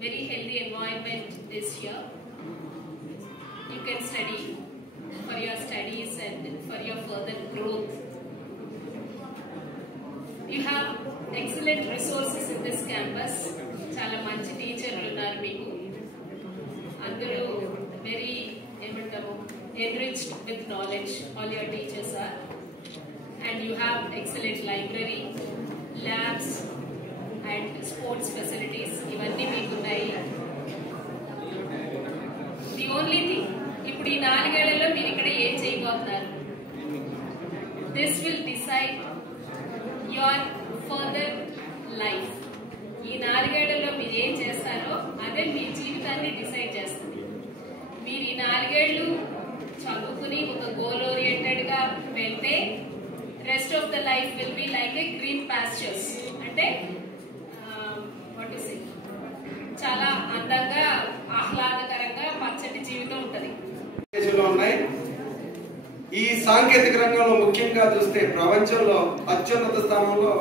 very healthy environment is here. You can study for your studies and for your further growth. You have excellent resources in this campus. Chala manchi teachers unnaru meeku. Andaru very enriched with knowledge. All your teachers are. And you have excellent library, labs and sports facilities. Ivanni meeku unnayi. The only thing, ఇప్పుడు ఈ 4 ఏళ్లలో మీరు ఇక్కడ ఏం చేయబోతున్నారు? This will decide your further life. ఈ 4 ఏళ్లలో మీరు ఏం చేస్తారో అదే మీ జీవితాన్ని డిసైడ్ చేస్తుంది. మీరు ఈ 4 ఏళ్ళు చదువుకుని ఒక గోల్ ఓరియంటెడ్ గా వెళ్తే rest of the life will be like a green pastures. అంటే what to say, చాలా అందంగా ఆహ్లాదకరంగా పచ్చటి జీవితం ఉంటది. ఈ సాంకేతిక రంగంలో ముఖ్యంగా చూస్తే ప్రపంచంలో అత్యున్నత స్థానంలో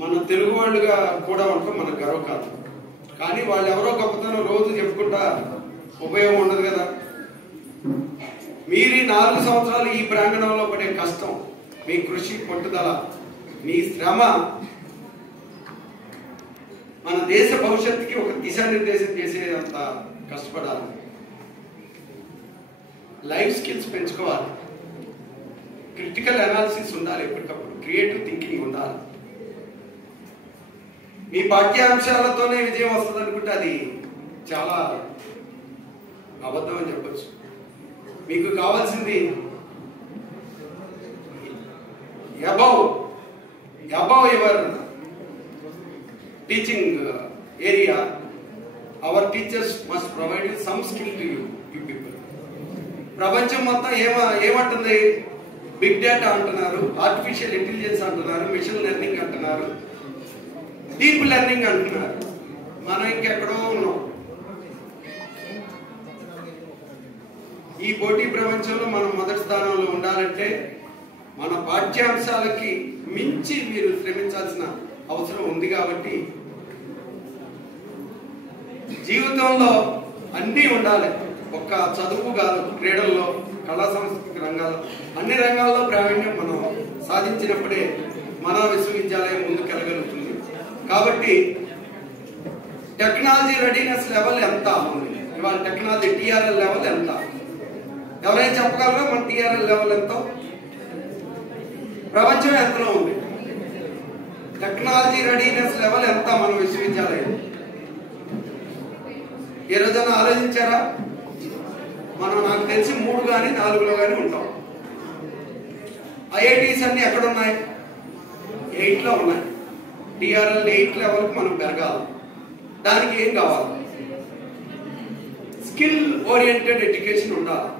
మన తెలుగు వాళ్ళుగా కూడా ఉంటాం, మనకు గర్వకారణం. కానీ వాళ్ళు ఎవరో గొప్పతనం రోజు చెప్పుకుంటా ఉపయోగం ఉండదు కదా. మీరు 4 సంవత్సరాలు ఈ ప్రాంగణంలో పడే కష్టం, మీ కృషి, పట్టుదల, మీ శ్రమ మన దేశ భవిష్యత్తుకి ఒక దిశానిర్దేశం చేసేంత కష్టపడాలి. లైఫ్ స్కిల్స్ పెంచుకోవాలి, క్రిటికల్ అనాలిసిస్ ఉండాలి, ఎప్పటికప్పుడు క్రియేటివ్ థింకింగ్ ఉండాలి. మీ పాఠ్యాంశాలతోనే విజయం వస్తుంది అనుకుంటే అది చాలా అబద్ధం అని చెప్పచ్చు. మీకు కావాల్సింది above your teaching area, our teachers must provide you some skill to you people. ప్రపంచం మొత్తం ఏమంటుంది? బిగ్ డేటా అంటున్నారు, ఆర్టిఫిషియల్ ఇంటెలిజెన్స్ అంటున్నారు, మిషన్ లెర్నింగ్ అంటున్నారు, డీప్ లెర్నింగ్ అంటున్నారు. మనం ఇంకెక్కడో ఉన్నాం. ఈ పోటీ ప్రపంచంలో మనం మొదటి స్థానంలో ఉండాలంటే మన పాఠ్యాంశాలకి మించి మీరు శ్రమించాల్సిన అవసరం ఉంది. కాబట్టి జీవితంలో అన్నీ ఉండాలి, ఒక్క చదువు కాదు. క్రీడల్లో, కళా సాంస్కృతిక రంగాల్లో, అన్ని రంగాల్లో ప్రావీణ్యం మనం సాధించినప్పుడే మన విశ్వవిద్యాలయం ముందుకెళ్ళగలుగుతుంది. కాబట్టి టెక్నాలజీ రెడీనెస్ లెవెల్ ఎంత ఉంది ఇవాళ? టెక్నాలజీ టీఆర్ఎల్ లెవెల్ ఎంత? ఎవరైనా చెప్పగలరా మన టీఆర్ఎల్ లెవెల్ ఎంతో? ప్రపంచం ఎంతలో ఉంది? టెక్నాలజీ రెడీనెస్ లెవెల్ ఎంత మన విశ్వవిద్యాలయం? ఏ రోజైనా ఆలోచించారా? మనం నాకు తెలిసి 3 కానీ 4లో కానీ ఉంటాం. ఐఐటీస్ అన్ని ఎక్కడున్నాయి? 8లో ఉన్నాయి. టీఆర్ఎల్ 8 లెవెల్కి మనం పెరగాలి. దానికి ఏం కావాలి? స్కిల్ ఓరియంటెడ్ ఎడ్యుకేషన్ ఉండాలి.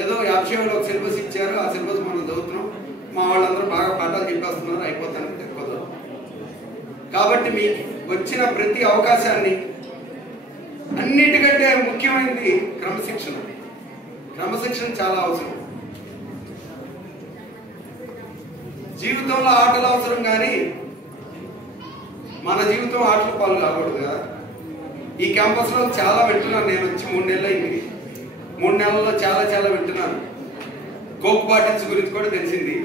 ఏదో 50 ఒక సిలబస్ ఇచ్చారు, ఆ సిలబస్ మనం చదువుతున్నాం, మా వాళ్ళందరూ బాగా పాఠాలు చెప్పేస్తున్నారు, అయిపోతానికి తెలియదు. కాబట్టి మీకు వచ్చిన ప్రతి అవకాశాన్ని, అన్నిటికంటే ముఖ్యమైనది క్రమశిక్షణ. క్రమశిక్షణ చాలా అవసరం. జీవితంలో ఆటలు అవసరం, కానీ మన జీవితం ఆటల పాలు కాకూడదు కదా. ఈ క్యాంపస్ లో చాలా వింటున్నాను. నేను వచ్చి 3 నెలలు అయింది. 3 నెలల్లో చాలా వింటున్నాను. కోక్ బాటిల్స్ గురించి కూడా తెలిసింది.